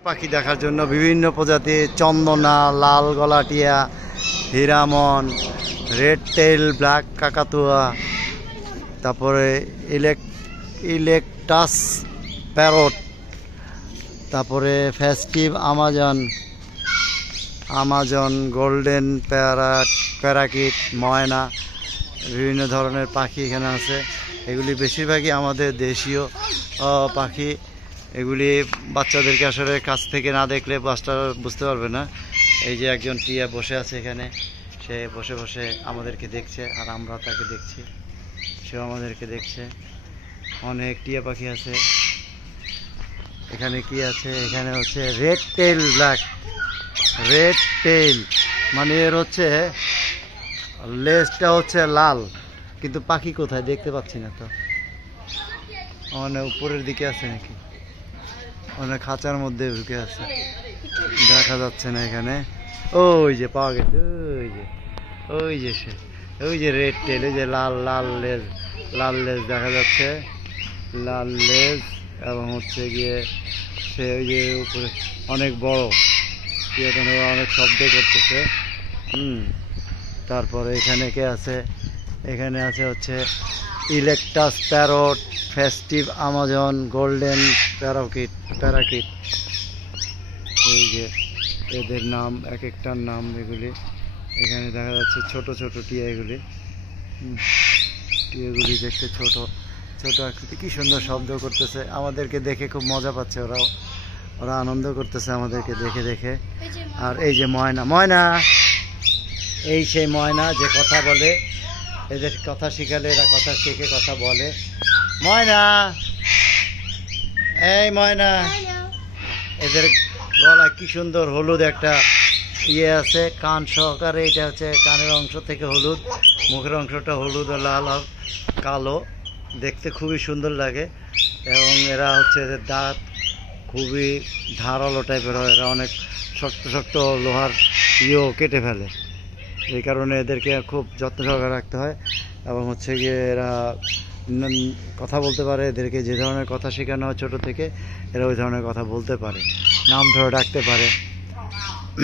পাখি দেখার জন্য বিভিন্ন প্রজাতি চন্দনা, লাল গলা টিয়া, হিরামন, রেড টেইল, ব্ল্যাক কাকাতুয়া, তারপরে ইলেকটাস প্যারট, তারপরে ফেস্টিভ আমাজন, গোল্ডেন প্যারাকিট, ময়না, বিভিন্ন ধরনের পাখি এখানে আছে। এগুলি বেশিরভাগই আমাদের দেশীয় পাখি। এগুলি বাচ্চাদেরকে আসলে কাছ থেকে না দেখলে বাচ্চারা বুঝতে পারবে না। এই যে একজন টিয়া বসে আছে এখানে, সে বসে বসে আমাদেরকে দেখছে আর আমরা তাকে দেখছি, সেও আমাদেরকে দেখছে। অনেক টিয়া পাখি আছে এখানে। কি আছে এখানে? হচ্ছে রেড টেইল, মানে এর হচ্ছে লেজটা হচ্ছে লাল, কিন্তু পাখি কোথায় দেখতে পাচ্ছি না তো। মানে উপরের দিকে আছে নাকি, অনেক খাঁচার মধ্যে ঢুকে আছে, দেখা যাচ্ছে না এখানে। ওই যে পাওয়া গেছে, ওই যে রেড টেল, ওই যে লাল লেজ দেখা যাচ্ছে, লাল লেজ। এবং হচ্ছে গিয়ে সে ওই যে উপরে অনেক বড়, অনেক শব্দ করতেছে। তারপরে এখানে কে আছে? এখানে আছে হচ্ছে eclectus parrot, festive amazon, golden parakeet. এই যে এদের নাম, এক একটার নাম এগুলি। এখানে দেখা যাচ্ছে ছোট ছোট টিয়া। টিয়াগুলি দেখতে ছোট আকৃতি, কি সুন্দর শব্দ করতেছে। আমাদেরকে দেখে খুব মজা পাচ্ছে ওরা আনন্দ করতেছে আমাদেরকে দেখে। আর এই যে ময়না, এই সেই ময়না যে কথা বলে। এদের কথা শিখালে এরা কথা শিখে কথা বলে। এই ময়না, এদের গলায় কি সুন্দর হলুদ একটা আছে, কান সহকারে। এটা হচ্ছে কানের অংশ থেকে হলুদ, মুখের অংশটা হলুদ ও লাল আর কালো, দেখতে খুবই সুন্দর লাগে। এবং এরা হচ্ছে এদের দাঁত খুবই ধারালো টাইপের হয়। এরা অনেক শক্ত লোহার কেটে ফেলে। এই কারণে এদেরকে খুব যত্ন সহকারে রাখতে হয়। এবং হচ্ছে গিয়ে এরা কথা বলতে পারে। এদেরকে যে ধরনের কথা শেখানো হয় ছোট থেকে, এরা ওই ধরনের কথা বলতে পারে, নাম ধরে ডাকতে পারে।